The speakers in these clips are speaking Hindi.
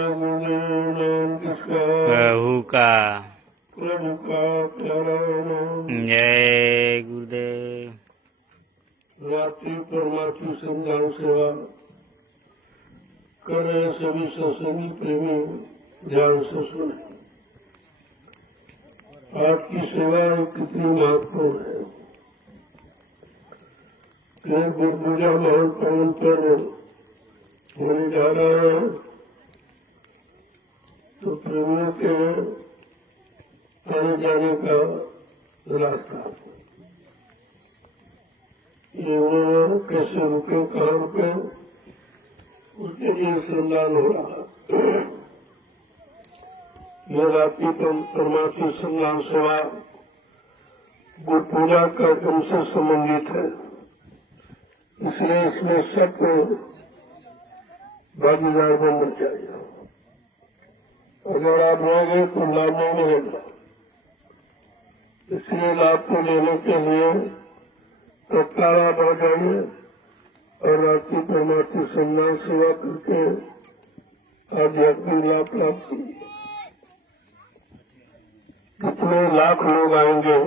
प्रभु का जय गुरुदेव। रात्रि परमार्थी संधान सेवा कर रहे सभी सत्संगी प्रेमी ध्यान से सुने। आज की सेवा कितनी महत्वपूर्ण है। गुरु पूजा महान पावन पर्व होने जा रहा है, तो प्रेमियों के आने जाने का रास्ता ये कैसे रुके, कहाँ रुके, उसके लिए श्रमदान हो रहा है। यह रात्रि परमार्थी श्रमदान सेवा गुरु पूजा कार्यक्रम से संबंधित है, इसलिए इसमें सबको भागीदार बनना चाहिए। अगर आप रहेंगे तो लाभ नहीं मिलेगा, इसलिए लाभ को लेने के लिए तत्काल आप आ जाइए और रात्रि परमार्थी सम्मान सेवा करके आध्यात्मिक लाभ प्राप्त कीजिए। कितने लाख लोग आएंगे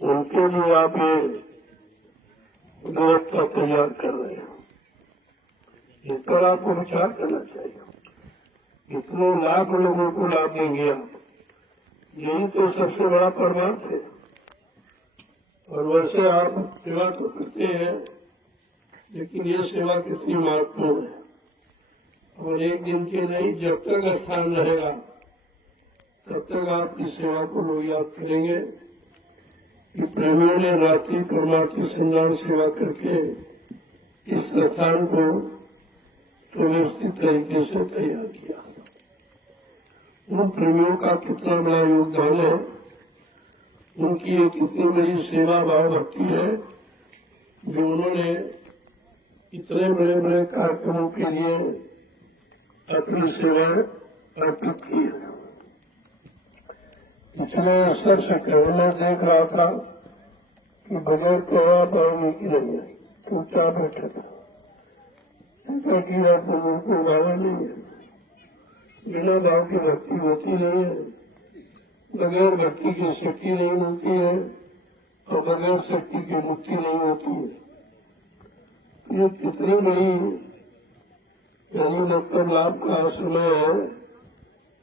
उनके लिए आप ये व्यवस्था तैयार कर रहे हैं, इस पर आपको विचार करना चाहिए। कितने लाख लोगों को लाभ देंगे आप, यही तो सबसे बड़ा परमार्थ है। और वैसे आप सेवा तो करते हैं, लेकिन ये सेवा कितनी महत्वपूर्ण है। और एक दिन के नहीं, जब तक स्थान रहेगा तब तक आपकी सेवा को लोग याद करेंगे कि प्रेमियों ने रात्रि परमार्थी संधान सेवा करके इस स्थान को व्यवस्थित तरीके से तैयार किया। उन प्रेमियों का कितना बड़ा योगदान है, उनकी एक कितनी बड़ी सेवा भाव भक्ति है जो उन्होंने इतने बड़े बड़े कार्यक्रमों के लिए अपनी सेवा अर्पित की है। पिछले अवसर से मैं देख रहा था कि बगैर कौवा पानी की नहीं आई, ऊंचा बैठा था, की बात लोगों को भावा नहीं है। बिना भाव की भक्ति होती नहीं है, बगैर भक्ति की शक्ति नहीं मिलती है और बगैर शक्ति की मुक्ति नहीं होती है। ये कितनी बड़ी यानी मतलब लाभ का समय है,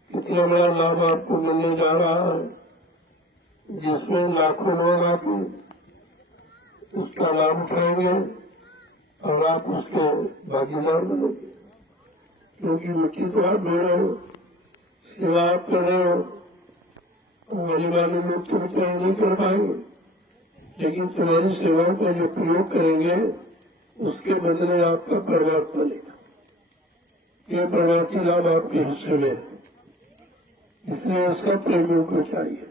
कितना बड़ा लाभ आपको मिलने जा रहा है, जिसमें लाखों लोग आप उसका लाभ उठाएंगे और आप उसके भागीदार बनेंगे। क्योंकि मिट्टी तो आप दे रहे हो, सेवा आप कर रहे हो, हमारी वाले लोग तो विचार नहीं कर पाएंगे, लेकिन तुम्हारी सेवाओं का जो प्रयोग करेंगे उसके बदले आपका प्रभाव बनेगा। ये प्रवासी लाभ आपके हिस्से में है, इसलिए सब प्रेमियों को चाहिए।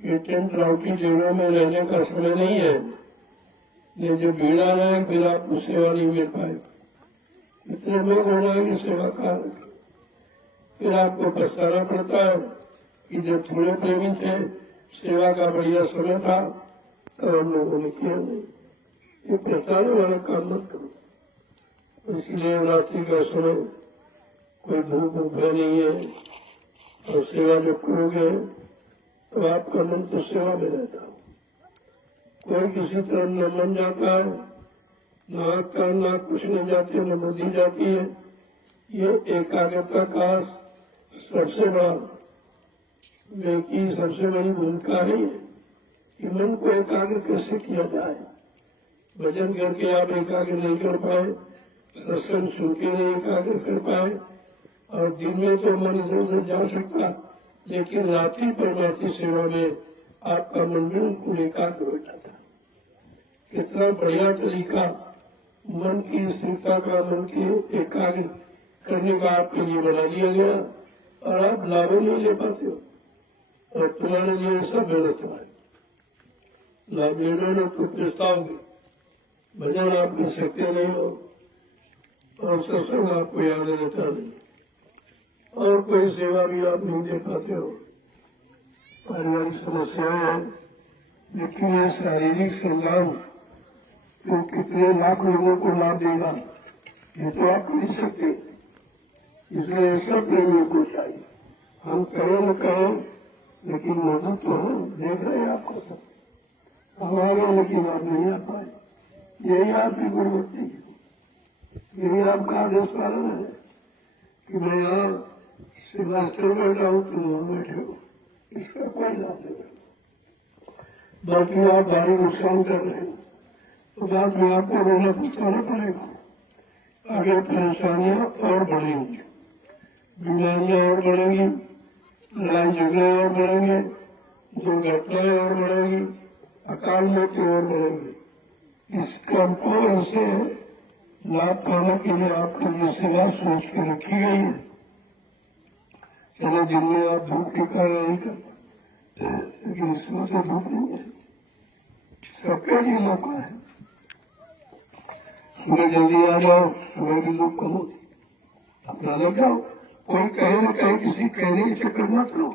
ये टेंट राउटी जेलों में रहने का समय नहीं है। ये जो भीड़ आ रहा है फिर आपको सेवा नहीं मिल पाएगा। इतने लोग हो जाएंगे सेवा का, फिर आपको पछताना पड़ता है कि जब थोड़े प्रेमी थे, सेवा का बढ़िया समय था, तब हम लोगों ने किया नहीं। ये पछताने वाला काम मत करो। इसलिए रात्रि का समय कोई भूख भय नहीं है, और सेवा जब करोगे तो आपका मन तो सेवा में रहता है। कोई किसी तरह न मन जाता है, न आँख कान नाक कुछ नहीं जाती है, न बुद्धि जाती है। ये एकाग्रता का सबसे बड़ा की सबसे बड़ी भूमिका है कि मन को एकाग्र कैसे किया जाए। भजन करके आप एकाग्र नहीं कर पाए, सत्संग सुन के नहीं एकाग्र कर पाए, और दिन में तो मन इधर उधर जा सकता, लेकिन रात्रि परमार्थी सेवा में आपका मन बिल्कुल एकाग्र हो जाता। कितना बढ़िया तरीका मन की स्थिरता का, मन की एकाग्र करने का आपके लिए बना दिया गया, और आप लाभ नहीं ले पाते हो। और तुम्हारे लिए सब मेहनत है, लाभ लेना न तो प्रस्ताव भजन आप ले सकते नहीं हो, और सत्संग आपको याद रहता नहीं, और कोई सेवा भी आप नहीं दे पाते हो। पारिवारिक समस्याएं हैं, लेकिन ये शारीरिक संग्राम जो कितने लाख लोगों को लाभ देगा, ये तो आप नहीं सकते। इसलिए सब प्रेमियों को चाहिए, हम कहें न कहें लेकिन मधु तो देख रहे हैं आपको सब, हमारे लेकिन आप नहीं आ पाए। यही आपकी गुणवत्ती है, यही आपका आदेश पालन है कि मैं यहाँ सिंहासन बैठा हूँ, तुम वहां बैठे हो, इसका कोई लाभ नहीं। बाकी आप भारी नुकसान कर रहे हैं तो बाद में आपको रोना पहुंचाना पड़ेगा, आगे परेशानियां और बढ़ेंगी, बीमारियां और बढ़ेंगी, लड़ाई झगड़े और बढ़ेंगे, दुर्घटनाएं और बढ़ेंगी, अकाल मृत्यु और बढ़ेंगी। इस कंट्रोल से लाभ पाने के लिए आपको ये सेवा सोच के रखी गई है। चलो जिनमें आप धूप की कार्य नहीं करते, लेकिन इसमें तो धूप नहीं है, सबके लिए मौका है। सुबह जल्दी आ जाओ, सुबह की लोग कम होती, अपना लग जाओ, कोई कहे न कहे, किसी कहने के चक्कर मत लो।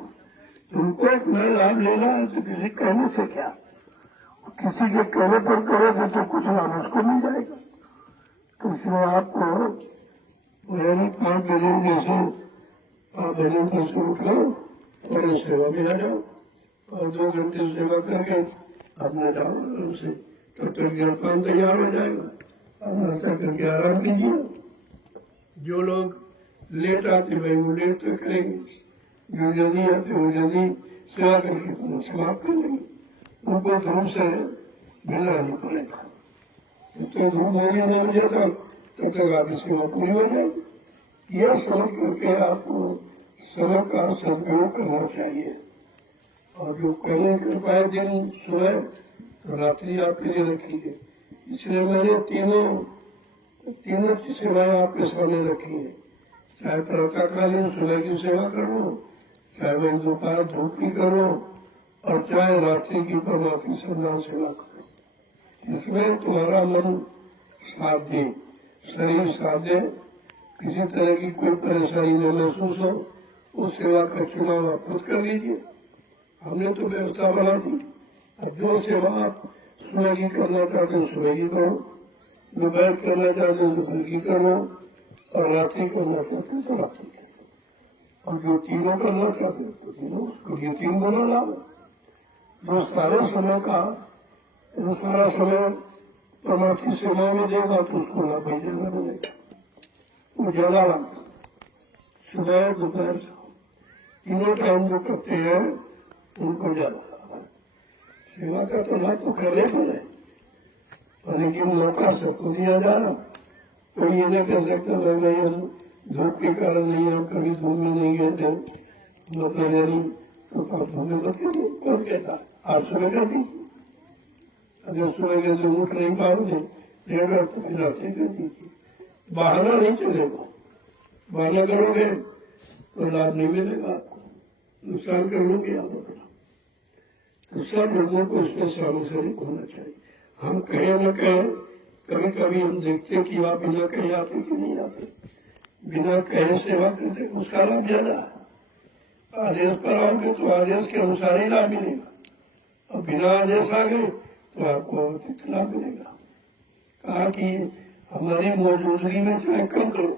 तुमको अपना लाभ लेना है तो किसी कहने से क्या, किसी के कहने पर करोगे तो कुछ लाभ उसको मिल जाएगा। तो इसलिए आपको वही 5 बजे जैसे 5 बजे से उठ लो और सेवा में आ जाओ और 2 घंटे सेवा करके अपने जाओ आराम से, तब तक जलपान तैयार हो जाएगा, नाश्ता करके आराम कीजिए। जो लोग लेट आते भाई वो लेट तक करेंगे, जो जल्दी आते वो जल्दी सेवा करके समाप्त कर लेंगे, उनको धूप से मिलना नहीं पड़ेगा। तो धूप होगी 9 बजे तक, तब तक आपकी सेवा पूरी हो जाएगी। यह समझ करके आपको समय का सदुपयोग करना चाहिए। और जो कहने के उपाय दिन सुबह तो रात्रि आपके लिए रखी है, इसलिए मैंने तीनों की सेवाएं आपके सामने रखी है। चाहे प्रातःकालीन सुबह की सेवा करो, चाहे वही दोपहर धूप की करो, और चाहे रात्रि की परमात्मा संधान सेवा करो। इसमें तुम्हारा मन साथ दे, शरीर साथ दे, किसी तरह की कोई परेशानी न महसूस हो, उस सेवा का चुनाव आप खुद कर लीजिए। हमने तो व्यवस्था बना दी। अब जो सेवा आप सुबह की करना चाहते हो सुबह की करो, दोपहर करना चाहते हो दोपहर की करो, और रात्रि करना चाहते हो तो रात्रि करो, और जो तीनों करना चाहते हो तो तीनों, उसको ये 3 गुना लाभ। जो सारे समय का सारा समय परमार्थी सेवा में देगा तो उसको लाभ ही ज्यादा मिलेगा, वो ज्यादा लाभ। सुबह दोपहर तीनों टाइम जो करते हैं उनको ज्यादा सेवा का तो लाभ तो करने पड़े, लेकिन मौका सबको दिया जा रहा। कोई ये नहीं कह सकता भाई धूप के कारण नहीं, हम कभी धूप में नहीं गए थे, मतलब यानी तो धूप में कौन कहता, आप सुबह कर दीजिए। अगर सुबह के जो उठ नहीं पाओगे देर रात तो फिर रात्रि कर दीजिए, बहाना नहीं चलेगा। बहाना करोगे तो लाभ नहीं मिलेगा, आपको नुकसान कर लोगे आप अपना। तो सब लोगों को इसमें सामूहिक होना चाहिए। हम कहें न कहें, कभी कभी हम देखते हैं कि आप बिना कहे आते कि नहीं आते, बिना कहे सेवा करते उसका लाभ ज्यादा है। आदेश पर आओगे तो आदेश के अनुसार ही लाभ मिलेगा, और बिना आदेश आ गए तो आपको अतिरिक्त लाभ मिलेगा। कहा कि हमारी मौजूदगी में चाहे कम करो,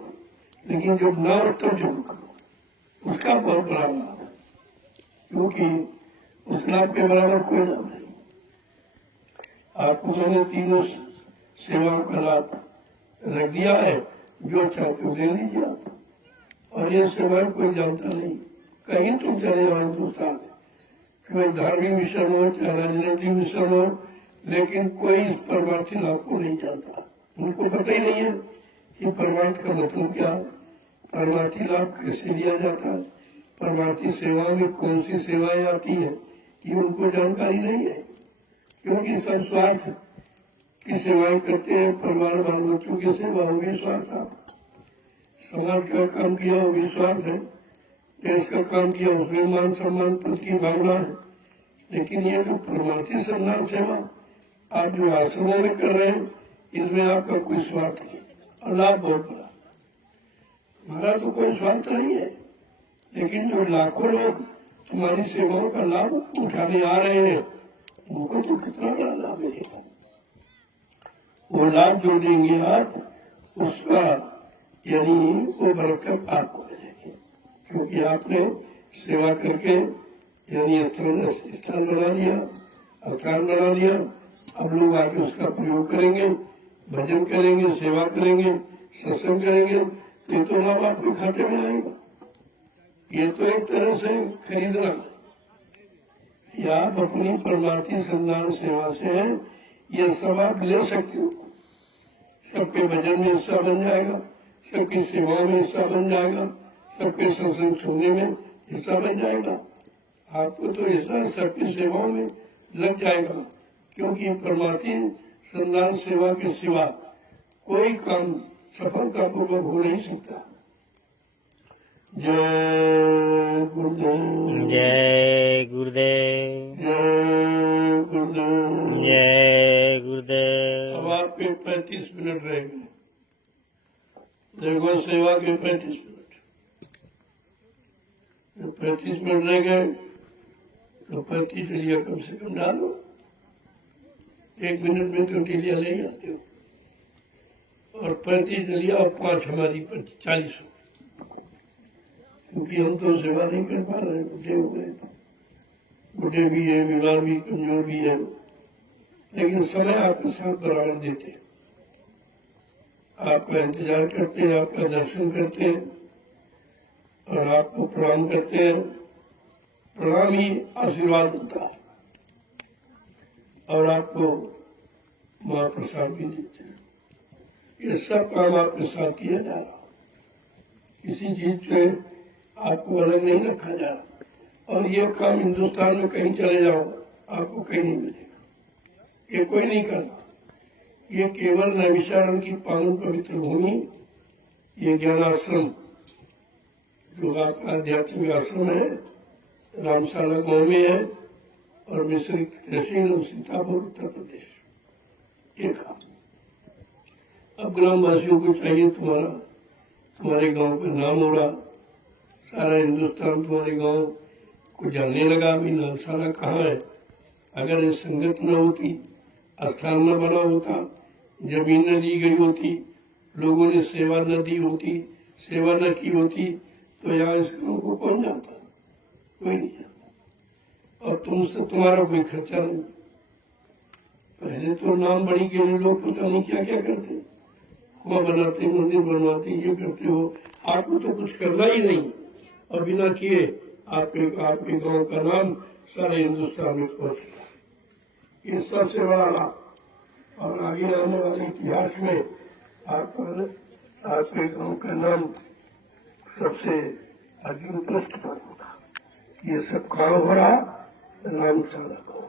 लेकिन जब ना हो तब जरूर करो, उसका बहुत बड़ा लाभ है, क्योंकि उस लाभ के बराबर कोई लाभ नहीं। आपको मैंने तीनों सेवाओं का लाभ रख दिया है, जो चाहते हो ले लीजिए आप। और ये सेवाएं कोई जानता नहीं, कहीं तुम चले जाओ हिंदुस्तान में, चाहे धार्मिक मिशन हो चाहे राजनीतिक मिशन हो, लेकिन कोई इस परमार्थी लाभ को नहीं जानता। उनको पता ही नहीं है कि परमार्थ का मतलब क्या है, परमार्थी लाभ कैसे लिया जाता है, परमार्थी सेवाओं में कौन सी सेवाएं आती है, ये उनको जानकारी नहीं है। क्योंकि सब स्वार्थ की सेवाएं करते हैं, परिवार बाल बच्चों की सेवा हो भी स्वार्थ है, समाज का काम किया हो भी स्वार्थ है, देश का काम किया उसमें मान सम्मान पद की भावना है। लेकिन ये जो परमार्थी सम्मान सेवा आप जो आश्रमों में कर रहे हैं, इसमें आपका कोई स्वार्थ नहीं, और लाभ बहुत बड़ा। हमारा तो कोई स्वार्थ नहीं है, लेकिन जो लाखों लोग तुम्हारी सेवाओं का लाभ उठाने आ रहे हैं, उनको तो कितना बड़ा लाभ मिलेगा। वो लाभ जो देंगे आप, उसका यानी वो बरकत आपको मिलेगी, क्योंकि आपने सेवा करके यानी स्थान बना लिया, अवतार बना लिया। अब लोग आके उसका प्रयोग करेंगे, भजन करेंगे, सेवा करेंगे, सत्संग करेंगे, तो तो लाभ आपके खाते में आएगा। ये तो एक तरह से खरीदना कि आप अपनी परमार्थी संतान सेवा से ये सब आप ले सकते हो। सबके भजन में हिस्सा बन जाएगा, सबकी सेवाओं में हिस्सा बन जाएगा, सबके सत्संग सुनने में हिस्सा बन जाएगा। आपको तो हिस्सा सबकी सेवाओं में लग जाएगा, क्योंकि परमार्थी संतान सेवा के सिवा कोई काम सफलतापूर्वक हो नहीं सकता। जय गुरुदेव, जय गुरुदेव, जय गुरुदेव, जय गुरुदेव। अब आपके 35 मिनट रह गए। देखो सेवा के 35 मिनट, 35 मिनट रह गए तो 35 डलिया कम से कम डालो। 1 मिनट में तो डलिया ले आते हो, और 35 डलिया और 5 हमारी 40 हो, क्योंकि हम तो सेवा नहीं कर पा रहे, बूढ़े हो गए, बूढ़े भी है, बीमार भी, कमजोर भी है, लेकिन समय आपके साथ बराबर देते, आपका इंतजार करते हैं, आपका दर्शन करते हैं और आपको प्रणाम करते हैं। प्रणाम ही आशीर्वाद होता है, और आपको महाप्रसाद भी देते हैं। ये सब काम आपके साथ किया जा रहा, किसी चीज से आपको अलग नहीं रखा जा रहा। और ये काम हिंदुस्तान में कहीं चले जाओ आपको कहीं नहीं मिलेगा, ये कोई नहीं करता। ये केवल नैमिषारण्य की पावन पवित्र भूमि, ये ज्ञानाश्रम जो आपका आध्यात्मिक आश्रम है, रामशाला गांव में है, और मिश्री तहसील और सीतापुर उत्तर प्रदेश, ये काम। अब ग्रामवासियों को चाहिए तुम्हारे गांव का नाम हो रहा, सारा हिंदुस्तान तुम्हारे गांव को जानने लगा। अभी नौशाला कहाँ है? अगर ये संगत न होती, स्थान न बना होता, जमीन न दी गई होती, लोगों ने सेवा न दी होती, सेवा न की होती, तो यहाँ इस गांव को कौन जानता? कोई नहीं जानता। और तुमसे तुम्हारा कोई खर्चा नहीं। पहले तो नाम बड़ी के लिए लोग पता नहीं क्या क्या करते, कुआ बनाते, मंदिर बनवाते, ये करते हो। आपको तो कुछ करना ही नहीं, और बिना किए आपके गांव का नाम सारे हिंदुस्तान में पहुंचेगा। ये सबसे बड़ा लाभ। और आगे आने वाले इतिहास में आपके गांव का नाम सबसे आगे पृष्ठ पर होगा। ये सब काम हो रहा रामशाला गांव।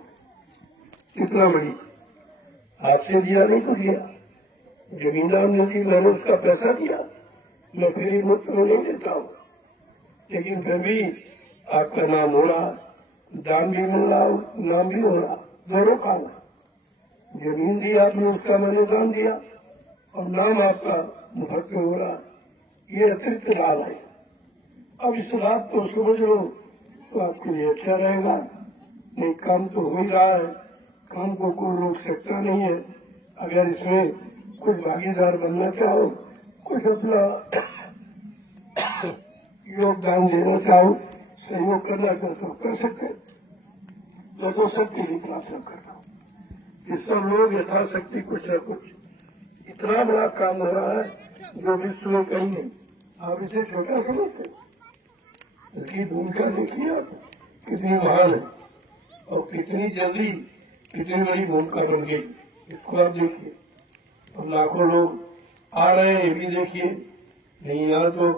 कितना बड़ी आपसे दिया नहीं तो दिया, जमींदार ने दी, मैंने उसका पैसा दिया, मैं फिर मुफ्त में नहीं देता हूँ, लेकिन फिर भी आपका नाम हो रहा, दान भी मिल रहा, नाम भी हो रहा, दोनों काम। जमीन दी आपने, उसका मैंने दान दिया, और नाम आपका मुफ्त में हो रहा। ये अतिरिक्त लाभ है। अब इस लाभ को समझ लो तो आपके लिए अच्छा रहेगा। नहीं, काम तो हो ही रहा है, काम को कोई रोक सकता नहीं है। अगर इसमें कुछ भागीदार बनना चाहो, कुछ अपना योगदान देना चाहो, सहयोग करना चाहो तो कर सकते। तो सबके लिए प्रार्थना करता हूँ कि सब लोग यथाशक्ति कुछ न कुछ, इतना बड़ा काम हो रहा है जो विश्व में कहीं नहीं। आप इसे छोटा समझते, इसकी भूमिका देखिए आप कितनी महान है, और कितनी जल्दी कितनी बड़ी भूमिका बन गई, इसको आप देखिए। और लाखों लोग आ रहे हैं, ये भी देखिए। नहीं, यहाँ तो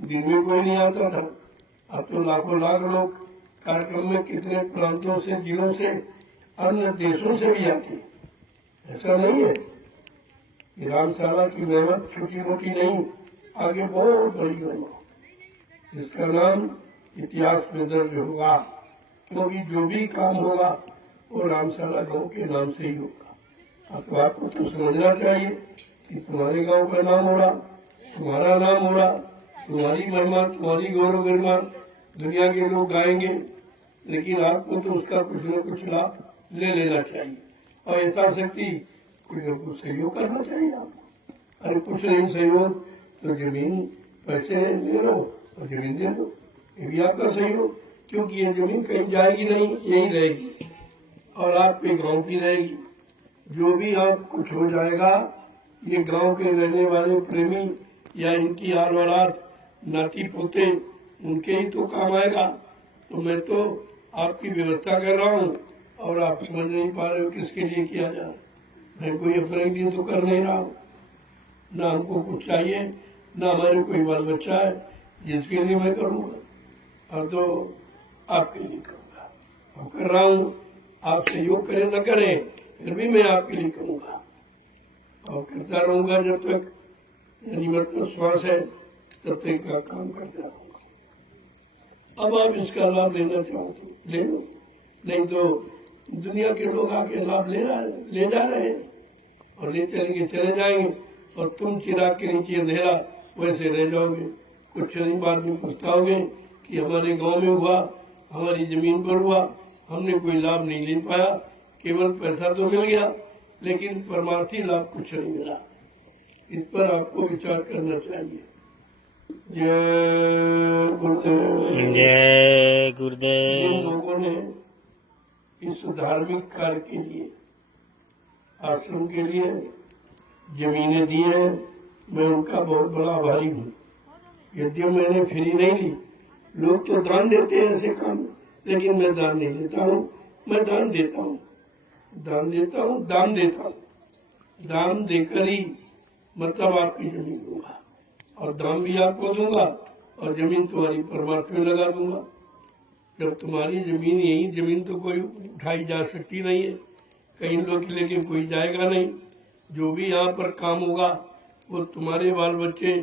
दिन में कोई नहीं आता था, अब तो लाखों लाख लोग कार्यक्रम में कितने प्रांतों से, जिलों से, अन्य देशों से भी आते। ऐसा नहीं है कि रामशाला की मेहनत छोटी मोटी नहीं, आगे बहुत बड़ी होगी, इसका नाम इतिहास में दर्ज होगा। क्योंकि जो भी काम होगा वो रामशाला गांव के नाम से ही होगा। अब तो आपको तो समझना चाहिए कि तुम्हारे गांव का नाम हो रहा, तुम्हारा नाम हो रहा, तुम्हारी महिमा, तुम्हारी गौरव गरिमा दुनिया के लोग गाएंगे, लेकिन आपको तो उसका कुछ न कुछ लाभ ले लेना चाहिए, और यथाशक्ति कुछ न कुछ सहयोग करना चाहिए आपको। अरे कुछ नहीं सहयोग तो जमीन पैसे ले लो और जमीन दे दो, ये भी आपका सही हो, क्योंकि ये जमीन कहीं जाएगी नहीं, यही रहेगी और आपके गांव की रहेगी। जो भी आप कुछ हो जाएगा ये गांव के रहने वाले प्रेमी या इनकी आर वरात नाती पोते उनके ही तो काम आएगा। तो मैं तो आपकी व्यवस्था कर रहा हूँ और आप समझ नहीं पा रहे हो किसके लिए किया जा रहा है। मैं कोई अपने लिए तो कर नहीं रहा हूँ, ना हमको कुछ चाहिए, ना हमारे कोई बाल बच्चा है जिसके लिए मैं करूँगा, और तो आपके लिए करूँगा। अब कर रहा हूँ, आप सहयोग करें न करें फिर भी मैं आपके लिए करूँगा और करता रहूँगा जब तक यानी मतलब श्वास है तब तक का काम करता रहूँगा। अब आप इसका लाभ लेना चाहो तो ले लो, नहीं तो दुनिया के लोग आके लाभ ले जा रहे हैं और ले चलेंगे चले जाएंगे और तुम चिराग के नीचे अंधेरा वैसे रह जाओगे। कुछ दिन बाद में पछताओगे कि हमारे गांव में हुआ, हमारी जमीन पर हुआ, हमने कोई लाभ नहीं ले पाया, केवल पैसा तो मिल गया लेकिन परमार्थी लाभ कुछ नहीं मिला। इस पर आपको विचार करना चाहिए। जय गुरुदेव। जय जिन गुरुदेव। लोगों ने इस धार्मिक कार्य के लिए आश्रम के लिए जमीनें दी हैं, मैं उनका बहुत बड़ा आभारी हूँ। यद्यपि मैंने फ्री नहीं ली, लोग तो दान देते हैं ऐसे काम, लेकिन मैं दान नहीं देता हूँ, मैं दान देता हूँ, दान देता हूँ, दान देता हूँ। दान देकर ही मतलब आपकी जमीन दूंगा और दान भी आपको दूंगा और जमीन तुम्हारी परमार्थ में लगा दूंगा। जब तुम्हारी जमीन यही जमीन तो कोई उठाई जा सकती नहीं है, कहीं लोग लेके कोई जाएगा नहीं। जो भी यहाँ पर काम होगा वो तुम्हारे बाल बच्चे,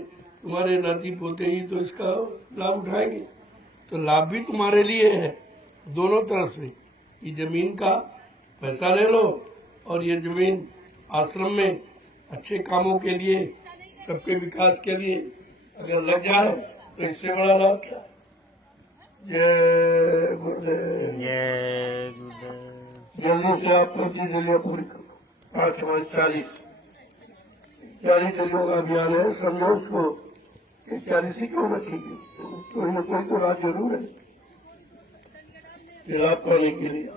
तुम्हारे नाती पोते ही तो इसका लाभ उठाएंगे। तो लाभ भी तुम्हारे लिए है दोनों तरफ से। ये जमीन का पैसा ले लो और ये जमीन आश्रम में अच्छे कामों के लिए, सबके विकास के लिए अगर लग जाए तो इससे बड़ा लाभ क्या है। जय गुरुदेव। जय गुरुदेव। जल्दी से आप 25 जलियां पूरी करो। 8 40 जलियों का अभियान है, समझो उसको 40 ही क्यों रखेगी, तो ये कोई तो रात जरूर है लाभ पाने के लिए।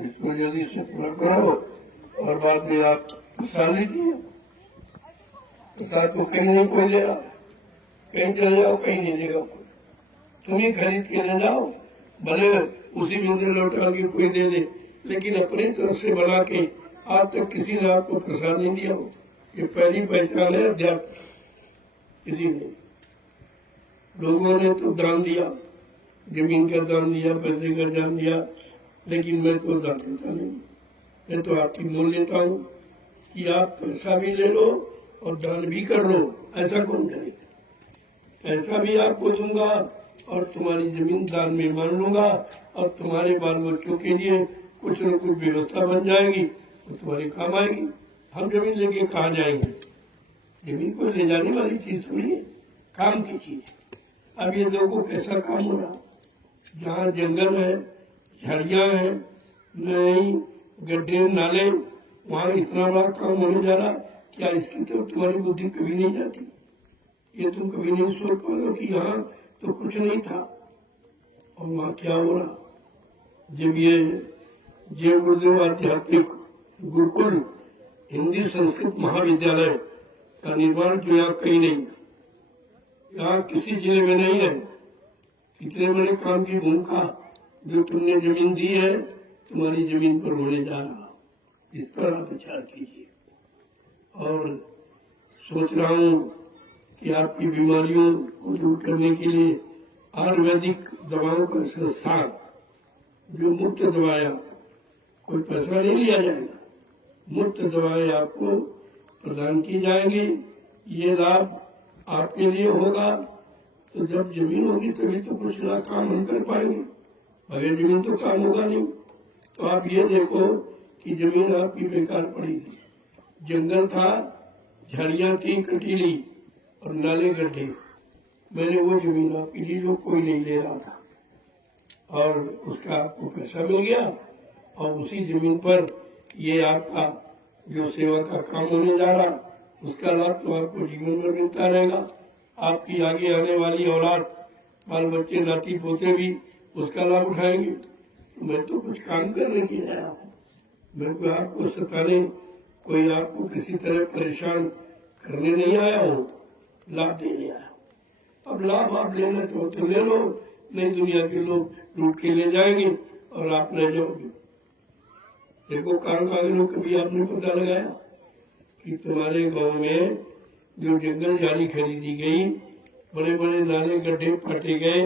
इसको जल्दी से पूरा करो और बाद में आप प्रसाद लीजिए। प्रसाद को कहीं नहीं कोई लेगा, कहीं चले जाओ कहीं नहीं देगा, तुम ही खरीद के ले जाओ, भले उसी में से लौटा के कोई दे दे, लेकिन अपनी तरफ से बना के आज तक किसी ने आपको प्रसाद नहीं दिया हो। ये पहली पहचान है अध्यात्म। किसी ने, लोगों ने तो दान दिया, जमीन का दान दिया, पैसे का दान दिया, लेकिन मैं तो दान देता नहीं। मैं तो आपकी मोल लेता हूँ कि आप पैसा भी ले लो और दान भी कर लो। ऐसा कौन करेगा? ऐसा भी आपको दूंगा और तुम्हारी जमीन दान में मान लूंगा और तुम्हारे बाल बच्चों के लिए कुछ न कुछ व्यवस्था बन जाएगी तो तुम्हारे काम आएगी। हम जमीन लेके कहाँ जाएंगे? जमीन को ले जाने वाली चीज थोड़ी है, काम की चीज। अब ये देखो कैसा काम हो रहा, जहाँ जंगल है, झाड़ियां है, नहीं गड्ढे नाले, वहाँ इतना बड़ा काम होने जा रहा। क्या इसकी तो तुम्हारी बुद्धि कभी नहीं जाती? ये तुम कभी नहीं सोच पा लो कि यहाँ तो कुछ नहीं था और वहाँ क्या हो रहा। जब ये जय गुरुदेव आध्यात्मिक गुरुकुल हिंदी संस्कृत महाविद्यालय का निर्माण जो यहाँ कहीं नहीं, यहाँ किसी जिले में नहीं है। इतने बड़े काम की भूमिका जो तुमने जमीन दी है तुम्हारी जमीन पर होने जा रहा, इस पर आप विचार कीजिए। और सोच रहा हूँ कि आपकी बीमारियों को दूर करने के लिए आयुर्वेदिक दवाओं का संस्थान, जो मुफ्त दवाएं, कोई पैसा नहीं लिया जाएगा, मुफ्त दवाएं आपको प्रदान की जाएंगी। ये लाभ आपके लिए होगा। तो जब जमीन होगी तभी तो कुछ लाख काम हम कर पाएंगे, बगैर जमीन तो काम होगा नहीं। तो आप ये देखो कि जमीन आपकी बेकार पड़ी थी, जंगल था, झाड़ियां थी कटीली और नाले गड्ढे। मैंने वो जमीन आपके लिए जो कोई नहीं ले रहा था और उसका आपको पैसा मिल गया और उसी जमीन पर ये आपका जो सेवा का काम होने जा रहा उसका लाभ तो आपको जीवन में मिलता रहेगा। आपकी आगे आने वाली औलाद, बाल बच्चे, नाती पोते भी उसका लाभ उठाएंगे। मैं तो कुछ काम करने के लिए आया हूँ, मैं कोई आपको सताने, कोई आपको किसी तरह परेशान करने नहीं आया हूँ, लाभ देने आया हूँ। अब लाभ आप लेना चाहो तो ले लो, नहीं दुनिया के लोग लूट के ले जाएंगे और आप रह जाओगे। देखो कहाँ कहाँ लोग, कभी आपने पता लगाया कि तुम्हारे गांव में जो जंगल जाली खरीदी गई, बड़े बड़े नाले गड्ढे पाटे गए,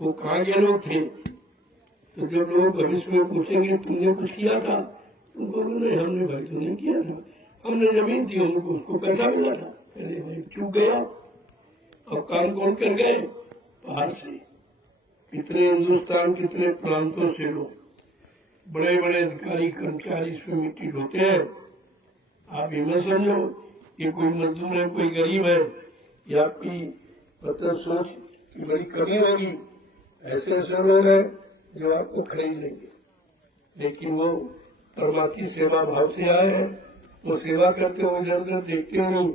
वो कहाँ के लोग थे? तो जब लोग भविष्य में पूछेंगे तुमने कुछ किया था, तुम बोलो नहीं हमने भाई तो नहीं किया था, हमने जमीन थी हमको उसको पैसा मिला था। अरे भाई चूक गया। अब काम कौन कर गए? बाहर से कितने हिंदुस्तान, कितने प्रांतों से लोग, बड़े बड़े अधिकारी कर्मचारी इसमें मिट्टी ढोते हैं। आप ये मत समझो ये कोई मजदूर है, कोई गरीब है, या आपकी मतलब सोच की बड़ी कमी होगी। ऐसे ऐसे लोग हैं जो आपको खरीद लेंगे, लेकिन वो परमात्मा की सेवा भाव से आए हैं। वो सेवा करते हुए इधर उधर देखते नहीं,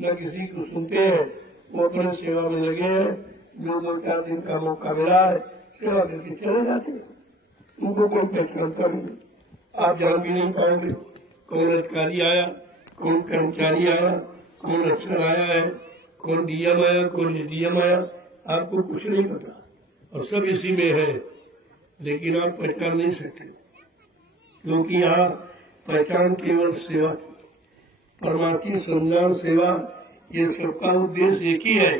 न किसी को सुनते हैं, वो अपने सेवा में लगे हैं। जो 2-4 दिन का मौका मिला है सेवा करके चले जाते हैं, उनको कोई पहचानता नहीं। आप जान भी नहीं पाएंगे कौन अधिकारी आया, कौन कर्मचारी आया, कौन अफसर आया है, कौन डीएम आया, कौन एडीएम आया, आपको कुछ नहीं पता और सब इसी में है, लेकिन आप पहचान नहीं सकते क्योंकि यहाँ पहचान केवल सेवा की, परमार्थी संज्ञान सेवा, ये सबका उद्देश्य एक ही है,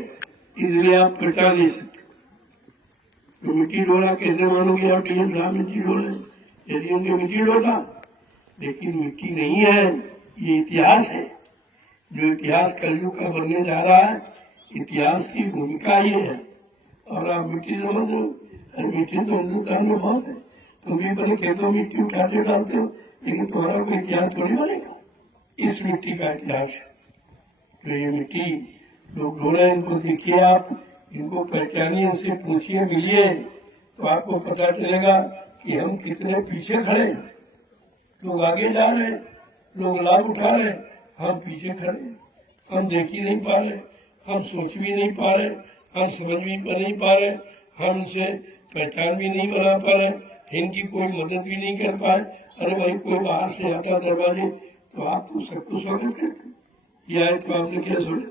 इसलिए आप पहचान नहीं सकते। तो मिट्टी डोला कैसे मानोगे आप? डीएम साहब मिट्टी डोले, एडीएम ने मिट्टी डोला, लेकिन मिट्टी नहीं है, ये इतिहास है। जो इतिहास कलयुग का बनने जा रहा है, इतिहास की भूमिका ये है। और आप मिट्टी समझ रहे हो? अरे मिट्टी तो हिंदुस्तान में बहुत है, तुम भी अपने खेतों में मिट्टी उठाते डालते हो, लेकिन तुम्हारा कोई इतिहास थोड़ी बनेगा। इस मिट्टी का इतिहास है। तो ये मिट्टी लोग ढो रहे हैं, इनको देखिए आप, इनको पहचानिए, इनसे पूछिए, मिलिए, तो आपको पता चलेगा कि हम कितने पीछे खड़े हैं। लोग आगे जा रहे हैं, लोग लाभ उठा रहे हैं, हम पीछे खड़े हैं। हम देख ही नहीं पा रहे, हम सोच भी नहीं पा रहे, हम समझ भी नहीं पा रहे, हम इसे पहचान भी नहीं बना पा रहे, इनकी कोई मदद भी नहीं कर पाए। अरे भाई कोई बाहर से आता दरवाजे तो आप तो सबको स्वागत करते, यह है तो आपने क्या सोचा,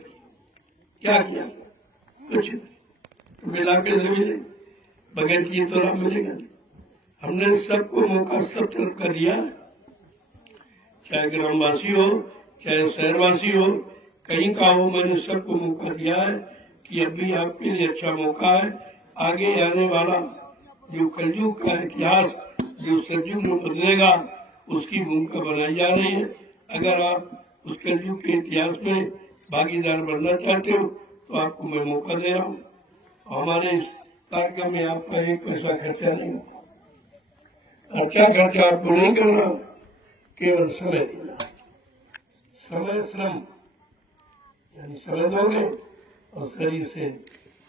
क्या किया? कुछ तो मिला के मिले, बगैर किए तो लाभ मिलेगा। हमने सबको मौका सब तरफ का दिया, चाहे ग्रामवासी हो चाहे शहरवासी हो, कहीं का हो, मैंने सबको मौका दिया है कि अभी आपके लिए अच्छा मौका है। आगे आने वाला जो कलयुग का इतिहास जो सतयुग में बदलेगा, उसकी भूमिका बनाई जा रही है। अगर आप उस कलयुग के इतिहास में भागीदार बनना चाहते हो तो आपको मैं मौका दे रहा हूँ। हमारे इस कार्यक्रम में आपका एक पैसा खर्चा नहीं होगा। अच्छा खर्चा आपको नहीं करना, केवल समय देना, समय श्रम, यानी समय दोगे और शरीर से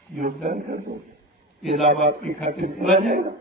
योगदान कर दोगे, ये लाभ आपकी खातिर चला जाएगा।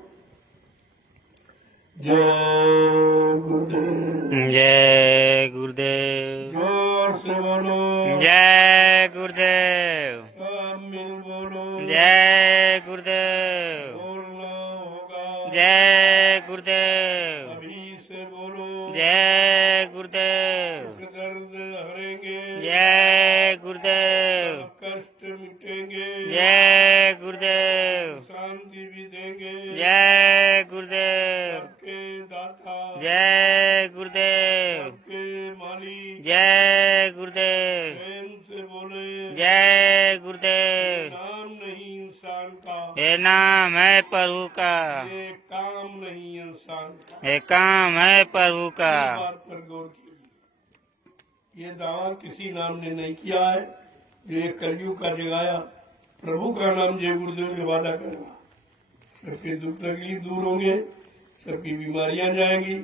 जय गुरुदेव, जय गुरुदेव, जोर से बोलो, जय गुरुदेव, सब मिल बोलो, जय गुरुदेव, बोलना होगा, जय गुरुदेव, अभी से बोलो, जय गुरुदेव, दर्द हरेंगे, जय गुरुदेव, कष्ट मिटेंगे, जय गुरुदेव, शांति भी देंगे, जय गुरुदेव, सबके दाता, जय गुरुदेव, सबके मालिक, जय गुरुदेव, प्रेम से बोले, जय गुरुदेव। नाम नहीं इंसान का, ये नाम है प्रभु का, ये काम नहीं इंसान का। ये काम है प्रभु का। इस बात पर गौर कीजिए, ये दावा किसी नाम ने नहीं किया है, जो ये कलयुग का जगाया प्रभु का नाम जय गुरुदेव के वादा करना। सबके दुख तकलीफ दूर होंगे, सबकी बीमारियां जाएंगी,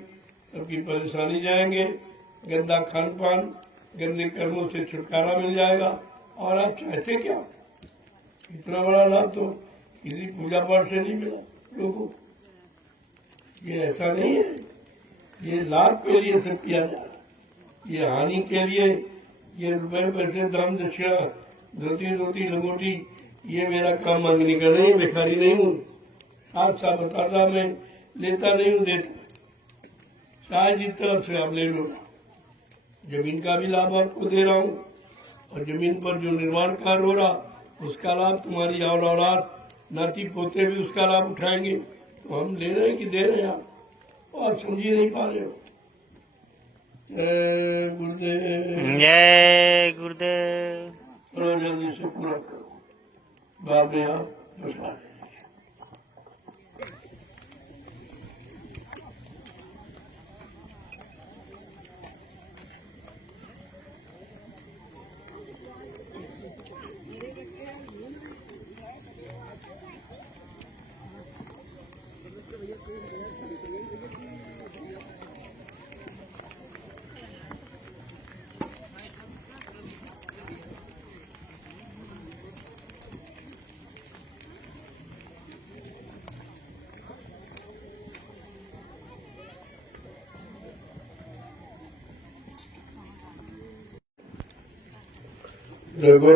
सबकी परेशानी जाएंगे, गंदा खान पान, गंदे कर्मों से छुटकारा मिल जाएगा। और आप चाहते क्या? इतना बड़ा लाभ तो किसी पूजा पाठ से नहीं मिला लोगों को। ये ऐसा नहीं है, ये लाभ के लिए सब किया जा रहा है, ये हानि के लिए ये रुपए पैसे दाम दक्षिणा धोती धोती लंगोटी ये मेरा काम मांगने का नहीं, भिखारी नहीं हूँ। साफ साफ बताता, मैं लेता नहीं हूँ, देता। चाहे जिस तरफ से आप ले लो, जमीन का भी लाभ आपको दे रहा हूँ और जमीन पर जो निर्माण कार्य हो रहा उसका लाभ तुम्हारी औलाद नाती पोते भी उसका लाभ उठाएंगे। तो हम ले रहे हैं कि दे रहे हैं आप, और समझ ही नहीं पा रहे हो। जय गुरुदेव। जय गुरुदेव। चलो जल्दी से पूरा करो। बाप ने आप बसा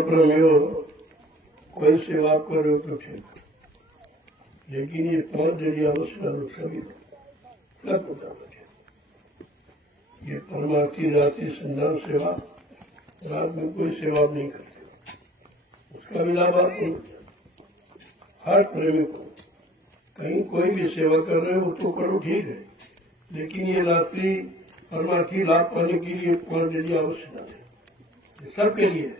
प्रेमियों, कोई सेवा करो तो ठीक, लेकिन ये 5 जरिया सभी सब पता मुझे। ये परमार्थी रात्रि संधान सेवा, रात में कोई सेवा नहीं करते, उसका भी लाभ आपको। हर प्रेमी को कहीं कोई भी सेवा कर रहे हो तो करो, ठीक है, लेकिन ये रात्रि परमार्थी लाभ पाने के लिए 5 जरिया आवश्यक है, सबके लिए।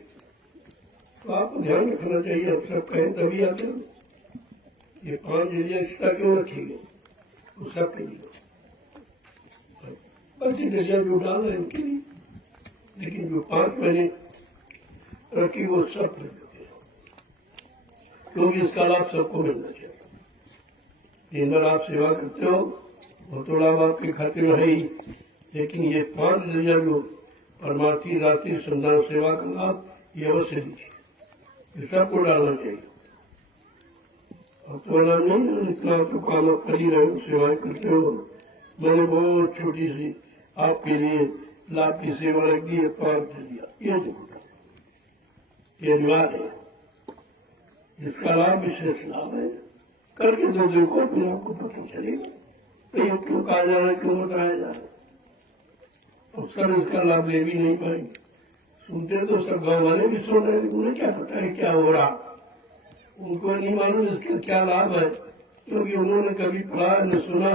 तो आपको ध्यान रखना चाहिए, अब सब कहें तभी आते हो। ये 5 एरिया एक्स्ट्रा क्यों रखिएगा, वो सब के लिए। बस एरिया जो डाल रहे हैं उनके लिए, लेकिन जो 5 महीने रखी वो सब क्योंकि इसका लाभ सबको मिलना चाहिए। दिन भर आप सेवा करते हो वो तो लाभ आपके खाते में है ही, लेकिन ये 5 एरिया जो परमार्थी रात्रि संधान सेवा का लाभ ये अवश्य दीजिए, ये सबको डालना चाहिए। और तो नहीं, इतना तो काम आप कर ही रहे हो, सेवाएं करते हो। मैंने बहुत छोटी सी आपके लिए लाभ की सेवा रख दी है, 5 दिया, ये देखो, ये अनिवार्य है, इसका लाभ विशेष लाभ है। करके दो देखो, अपने आपको पता चलेगा तो ये क्यों कहा जा रहा है, क्यों बताया जा रहा है। और सब इसका लाभ ले भी नहीं पाएंगे, सुनते तो सब गाँव वाले भी सुन रहे, उन्हें क्या पता है क्या हो रहा, उनको नहीं मालूम इसका क्या लाभ है, क्योंकि उन्होंने कभी पढ़ा न सुना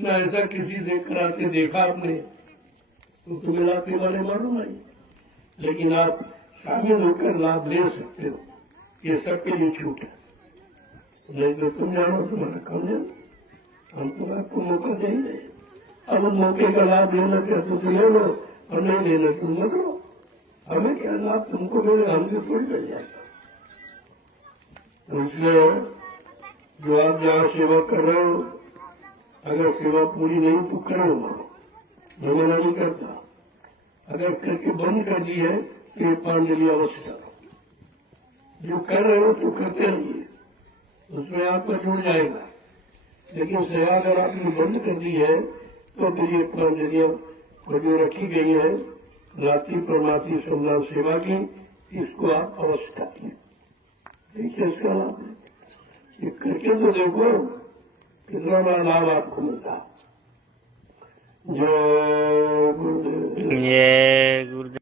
न ऐसा किसी से कराते देखा आपने, तो तुम्हें लाभ के बारे मालूम है। लेकिन आप शामिल होकर लाभ ले सकते हो, ये सबके लिए छूट है। नहीं तो तुम जानो तुम्हारा काम है, हम तो आपको मौका देंगे। अब उस मौके का लाभ लेना चाहते तो ले लो, और नहीं लेना तुम मत लो। हमें क्या लाभ तुमको मिले, हमसे थोड़ी मिल जाएगा। इसलिए जो आप जहाँ सेवा कर रहे हो, अगर सेवा पूरी नहीं तो करो, मैं मना नहीं करता। अगर करके बंद कर दी है तो ये 5 जरिए अवश्य करो। जो कर रहे हो तो करते रहिए, उसमें आपका जुड़ जाएगा। लेकिन सेवा अगर आपने बंद कर दी है तो फिर ये 5 जरिया जो रखी गई है रात्रि परमार्थी संधान सेवा की, इसको आप अवश्य करिए। देखिए इसका लाभ, ये करके तो देखो कितना बड़ा लाभ आपको मिलता। जय गुरुदेव। जय गुरुदेव।